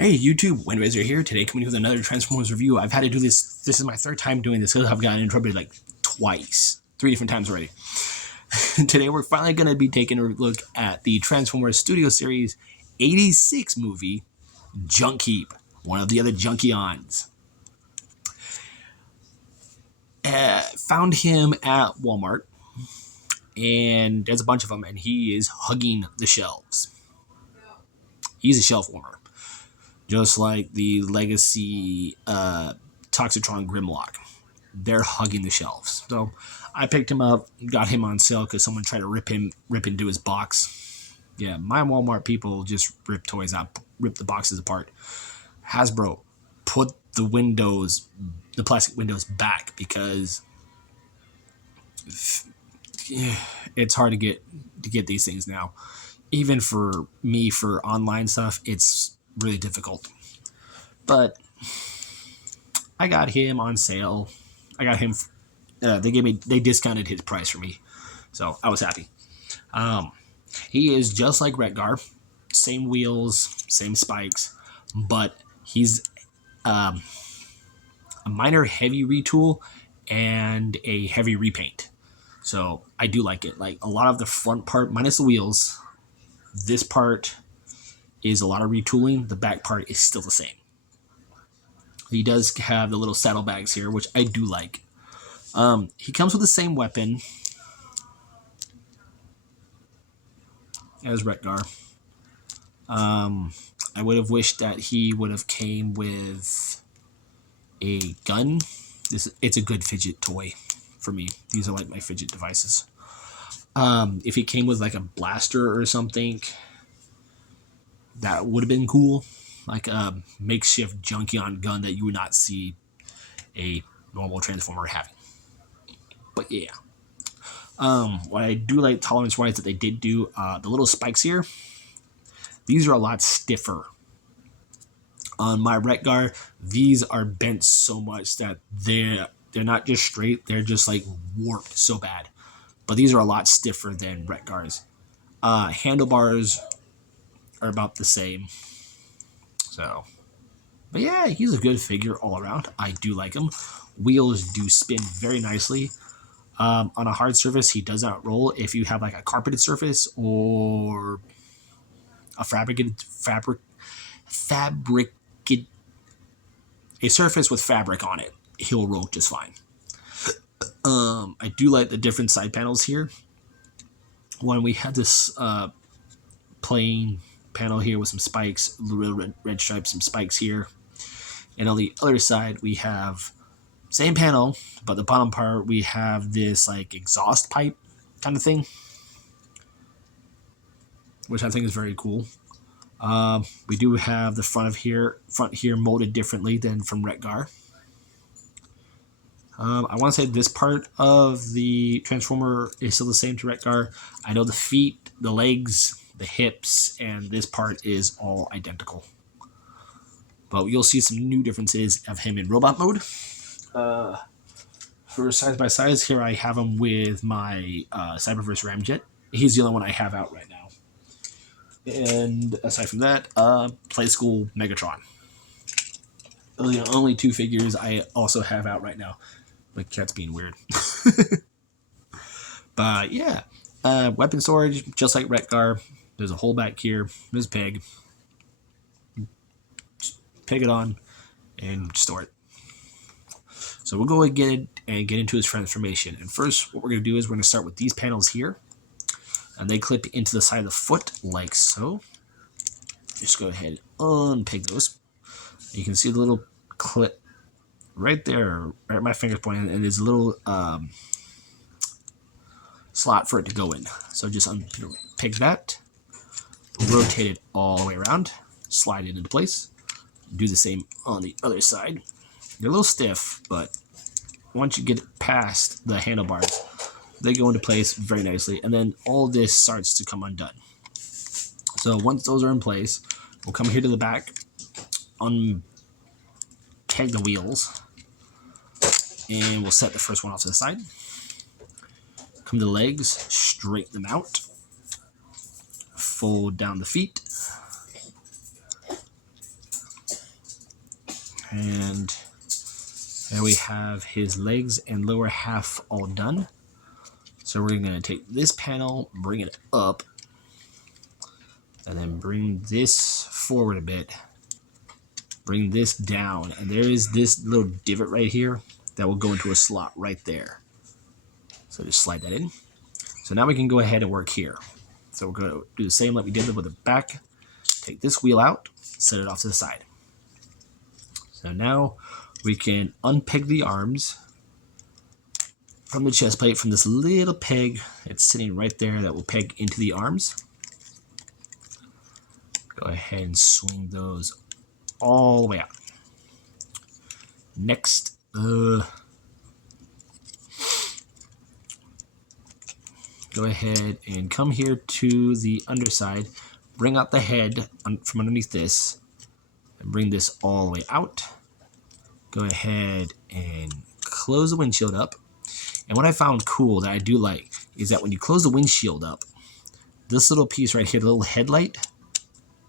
Hey YouTube, Windrazor here. Today coming with another Transformers review. I've had to do this. This is my third time doing this because I've gotten in trouble like twice. 3 different times already. Today we're finally going to be taking a look at the Transformers Studio Series 86 movie, Junkheap, one of the other Junkions. Found him at Walmart, and there's a bunch of them, and he is hugging the shelves. He's a shelf warmer. Just like the Legacy Toxitron Grimlock. They're hugging the shelves. So I picked him up, got him on sale because someone tried to rip into his box. Yeah, my Walmart people just rip toys out, rip the boxes apart. Hasbro, put the plastic windows back because it's hard to get these things now. Even for me, for online stuff, it's really difficult. But I got him on sale. I got him. They discounted his price for me, so I was happy. He is just like Retgar, same wheels, same spikes, but he's a minor heavy retool and a heavy repaint. So I do like it. Like a lot of the front part, minus the wheels, this part is a lot of retooling. The back part is still the same. He does have the little saddlebags here, which I do like. He comes with the same weapon as Retgar. I would have wished that he would have came with a gun. It's a good fidget toy for me. These are like my fidget devices. If he came with like a blaster or something, that would have been cool. Like a makeshift Junkion gun that you would not see a normal Transformer having. But yeah. What I do like tolerance-wise that they did do, the little spikes here, these are a lot stiffer. On my Retgar, these are bent so much that they're not just straight, they're just like warped so bad. But these are a lot stiffer than Retgar's. Handlebars are about the same. So, but yeah, he's a good figure all around. I do like him. Wheels do spin very nicely. On a hard surface, he does not roll. If you have like a carpeted surface or a a surface with fabric on it, he'll roll just fine. I do like the different side panels here. When we had this plain panel here with some spikes, little red stripes, some spikes here, and on the other side we have same panel, but the bottom part we have this like exhaust pipe kind of thing, which I think is very cool. We do have the front here molded differently than from Retgar. I want to say this part of the Transformer is still the same to Retgar. I know the feet, the legs, the hips, and this part is all identical. But you'll see some new differences of him in robot mode. For size by size, here I have him with my Cyberverse Ramjet. He's the only one I have out right now. And aside from that, Play School Megatron. Those are the only 2 figures I also have out right now. My cat's being weird. But yeah, weapon storage, just like Retgar. There's a hole back here. There's a peg. Just peg it on and store it. So we'll go again and get into his transformation. And first, what we're going to do is we're going to start with these panels here. And they clip into the side of the foot like so. Just go ahead and unpeg those. You can see the little clip right there, right at my finger's pointing, and there's a little slot for it to go in. So just unpeg that, rotate it all the way around, slide it into place. Do the same on the other side. They're a little stiff, but once you get past the handlebars, they go into place very nicely, and then all this starts to come undone. So once those are in place, we'll come here to the back, unpeg the wheels, and we'll set the first one off to the side. Come to the legs, straighten them out, fold down the feet, And there we have his legs and lower half all done. So we're going to take this panel, bring it up, and then bring this forward a bit. Bring this down, and there is this little divot right here that will go into a slot right there. So just slide that in. So now we can go ahead and work here. So we're going to do the same like we did with the back. Take this wheel out, set it off to the side. So now we can unpeg the arms from the chest plate from this little peg. It's sitting right there that will peg into the arms. Go ahead and swing those all the way out. Next, go ahead and come here to the underside. Bring out the head from underneath this and bring this all the way out. Go ahead and close the windshield up. And what I found cool that I do like is that when you close the windshield up, this little piece right here, the little headlight,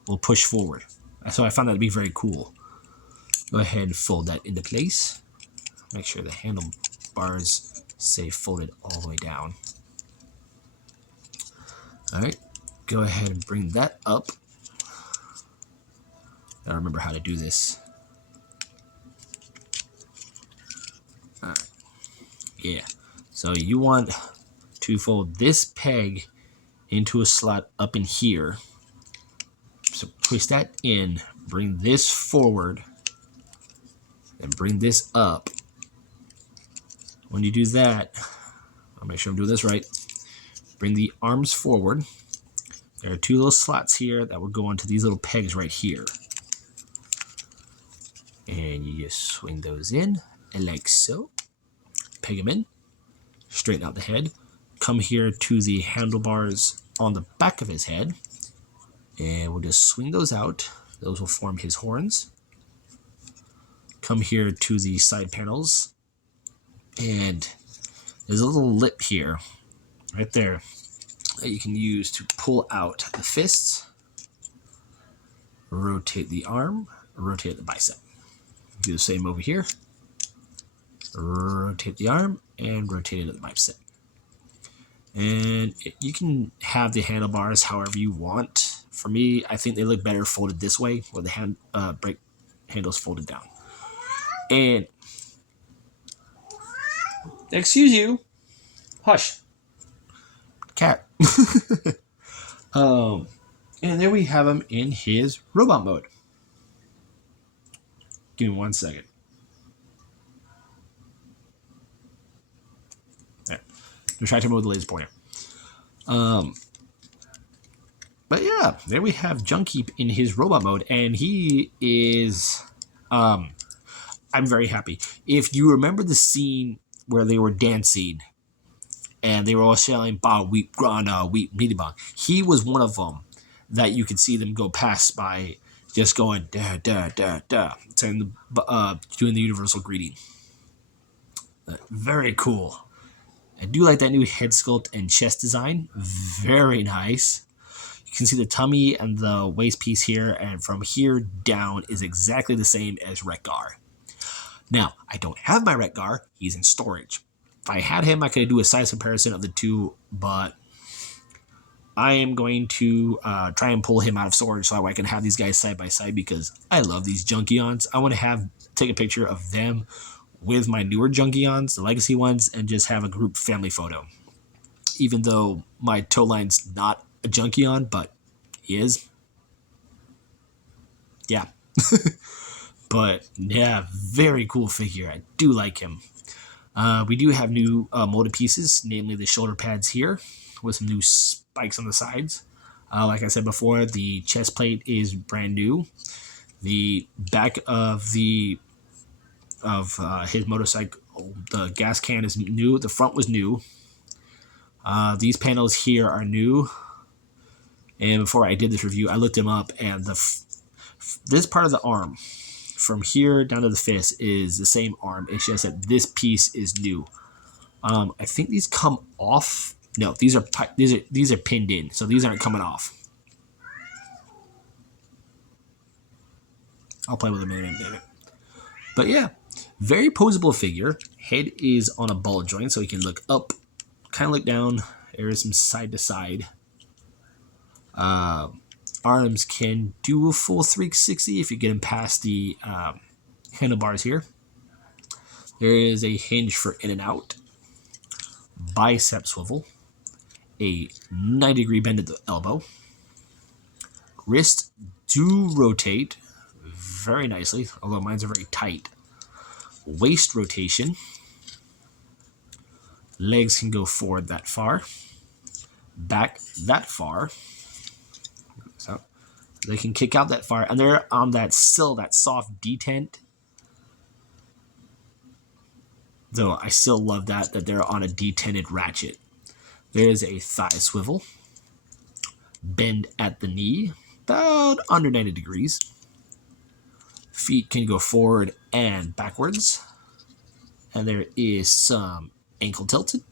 will push forward. So I found that to be very cool. Go ahead and fold that into place. Make sure the handlebars stay folded all the way down. Alright, go ahead and bring that up. I remember how to do this. Alright, yeah. So you want to fold this peg into a slot up in here. So push that in, bring this forward, and bring this up. When you do that, I'll make sure I'm doing this right. Bring the arms forward. There are two little slots here that will go onto these little pegs right here. And you just swing those in, and like so. Peg them in. Straighten out the head. Come here to the handlebars on the back of his head. And we'll just swing those out. Those will form his horns. Come here to the side panels. And there's a little lip here, right there, that you can use to pull out the fists. Rotate the arm. Rotate the bicep. Do the same over here. Rotate the arm and rotate it at the bicep. And you can have the handlebars however you want. For me, I think they look better folded this way, where the brake handle's folded down. And excuse you, hush, cat. And there we have him in his robot mode. Give me 1 second. There. I'm trying to move the laser pointer. But yeah, there we have Junkheap in his robot mode, and he is, I'm very happy. If you remember the scene where they were dancing, and they were all shouting, "Ba weep grana weep midibang," he was one of them that you could see them go past by just going da da da da, saying doing the universal greeting. Very cool. I do like that new head sculpt and chest design. Very nice. You can see the tummy and the waist piece here, and from here down is exactly the same as Rekgar. Now, I don't have my Rekgar. He's in storage. If I had him, I could do a size comparison of the two, but I am going to try and pull him out of storage so I can have these guys side by side because I love these Junkions. I want to take a picture of them with my newer Junkions, the legacy ones, and just have a group family photo. Even though my toe line's not a Junkion, but he is. Yeah. But yeah, very cool figure. I do like him. We do have new molded pieces, namely the shoulder pads here with some new spikes on the sides. Like I said before, the chest plate is brand new. The back of his motorcycle, the gas can is new. The front was new. These panels here are new. And before I did this review, I looked them up, and this part of the arm, from here down to the fist, is the same arm. It's just that this piece is new. I think these come off. No, these are pinned in, so these aren't coming off. I'll play with them in a minute. But yeah, very posable figure. Head is on a ball joint, so he can look up, kind of look down. There is some side to side. Arms can do a full 360 if you get him past the handlebars here. There is a hinge for in and out. Bicep swivel. A 90-degree bend at the elbow. Wrists do rotate very nicely, although mine's are very tight. Waist rotation. Legs can go forward that far. Back that far. So they can kick out that far. And they're on that soft detent. Though I still love that they're on a detented ratchet. There's a thigh swivel. Bend at the knee. About under 90 degrees. Feet can go forward and backwards. And there is some ankle tilted.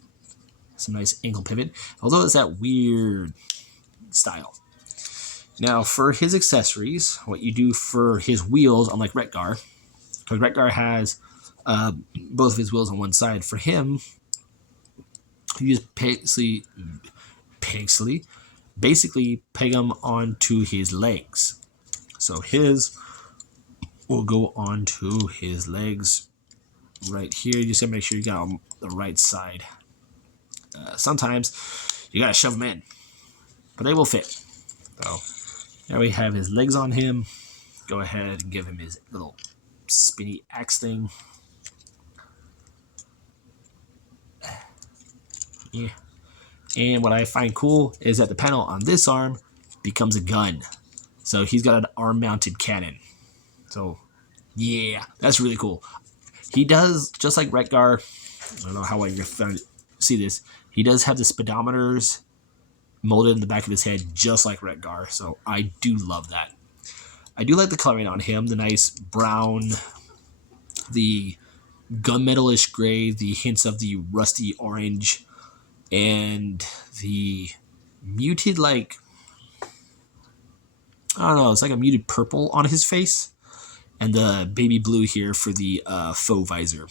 Some nice ankle pivot. Although it's that weird style. Now, for his accessories, what you do for his wheels, unlike Retgar, because Retgar has both of his wheels on one side. For him, you just basically peg them onto his legs. So his will go onto his legs right here. You just gotta make sure you got on the right side. Sometimes you gotta shove them in, but they will fit. So now we have his legs on him. Go ahead and give him his little spinny axe thing. Yeah. And what I find cool is that the panel on this arm becomes a gun. So he's got an arm-mounted cannon. So, yeah, that's really cool. He does, just like Retgar, I don't know how you're going to see this, he does have the speedometers molded in the back of his head just like Retgar. So I do love that. I do like the coloring on him, the nice brown, the gunmetal-ish gray, the hints of the rusty orange, and the muted, like, I don't know, it's like a muted purple on his face, and the baby blue here for the faux visor.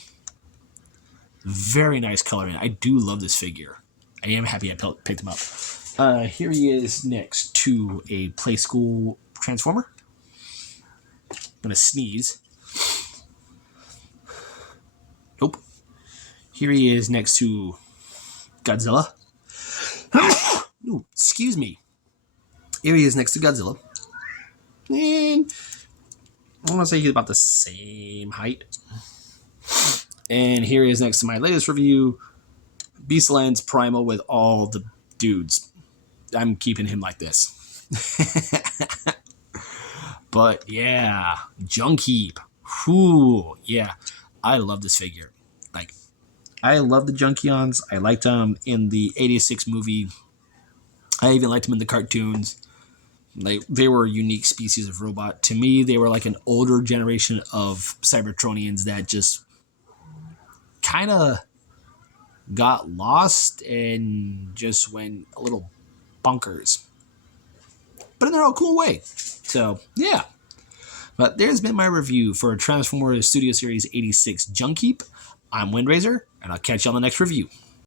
Very nice coloring. I do love this figure. I am happy I picked him up. Here he is next to a Play School Transformer. I'm going to sneeze. Nope. Here he is next to Godzilla. Ooh, excuse me. Here he is next to Godzilla. And I want to say he's about the same height. And here he is next to my latest review, Beastlands Primal with all the dudes. I'm keeping him like this. But yeah, Junkheap. Whew, yeah. I love this figure. Like, I love the Junkions. I liked them in the 86 movie. I even liked them in the cartoons. Like, they were a unique species of robot. To me, they were like an older generation of Cybertronians that just kind of got lost and just went a little bonkers. But in their own cool way. So, yeah. But there's been my review for Transformers Studio Series 86 Junkheap. I'm Windraiser, and I'll catch you on the next review.